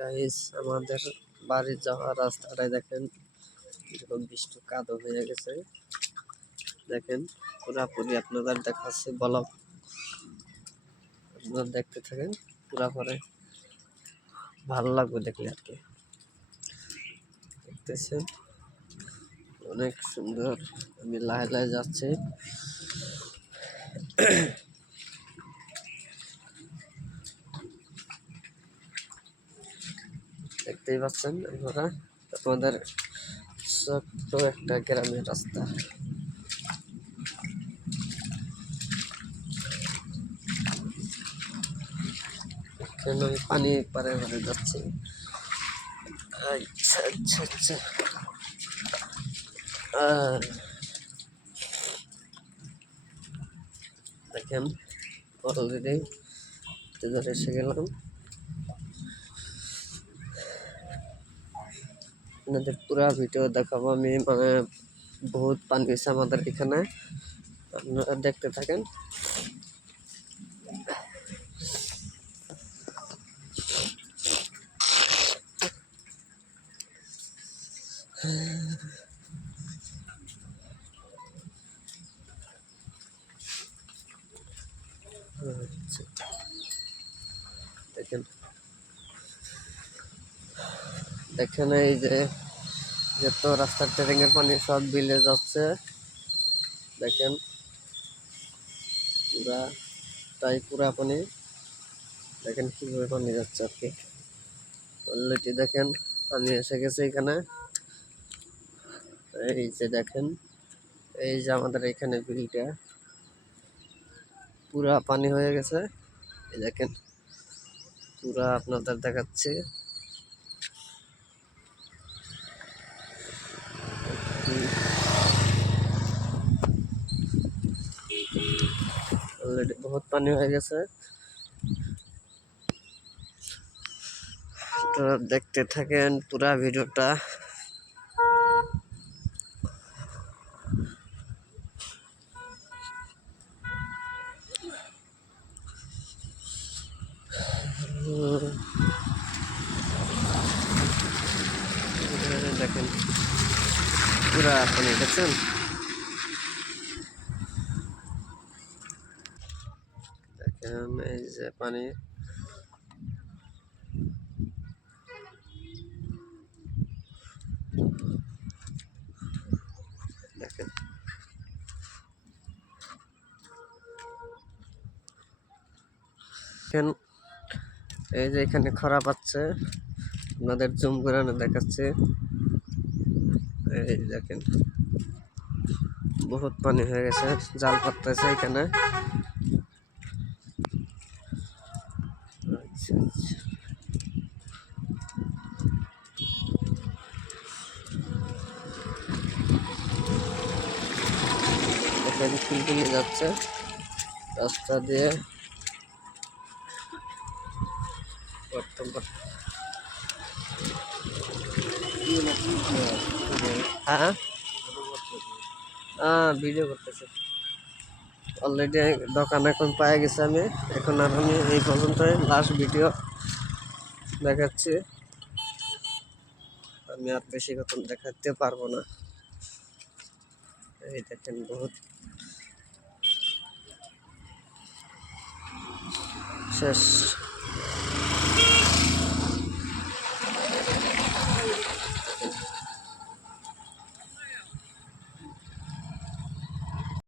Guys আমাদের বাড়ি যাওয়ার রাস্তাটাই দেখেন এরকম বৃষ্টি কাদো হয়ে গেছে। দেখেন পুরাপুরি আপনাদের দেখাচ্ছে ব্লগ, আপনারা দেখতে থাকেন, পুরাপুরি ভালো লাগবে দেখলে আর কি। দেখতেছেন অনেক সুন্দর, আমি লাহে লাহে যাচ্ছি। দেখতেই পাচ্ছেন আপনারা, আপনাদের ছোট্ট একটা গ্রামের রাস্তা। এখানে আমি পানি পারে পারে যাচ্ছি। আচ্ছা আচ্ছা আচ্ছা, দেখেন অলরেডি ধরে এসে গেলাম। আপনাদের পুরা ভিডিও দেখাবো আমি, মানে বহুত পানি হয়েছে আমাদের এখানে, আপনারা দেখতে থাকেন। দেখেন দেখেন এই যে যত রাস্তার ট্রেনের পানি সব বিলে যাচ্ছে। দেখেন পুরা তাই পুরা পানি, দেখেন কিভাবে পানি যাচ্ছে আর কি। অলরেডি দেখেন পানি এসে গেছে এখানে। এই যে দেখেন, এই যে আমাদের এখানে বিলটা পুরা পানি হয়ে গেছে। এই দেখেন পুরা আপনাদের দেখাচ্ছে। অলরেডি বহুত পানি হয়ে গেছে, তো দেখতে থাকেন পুরা ভিডিওটা। দেখেন পুরা পানি, দেখছেন দেখেন এই যে পানি। দেখেন এই যে এখানে খারাপ আছে, আপনাদের জুম করে দেখাচ্ছে। এই দেখেন বহুত পানি হয়ে গেছে, জাল পাততেছে এখানে। আচ্ছা আচ্ছা, দেখেন কিনকিনি যাচ্ছে রাস্তা দিয়ে। হ্যাঁ হ্যাঁ, ভিডিও করতেছে। অলরেডি দোকান এখন পায়ে গেছে আমি, এখন আর আমি এই পর্যন্তই লাস্ট ভিডিও দেখাচ্ছি। আমি আর বেশি কথা দেখাতে পারবো না। এই দেখেন বহুত শেষ।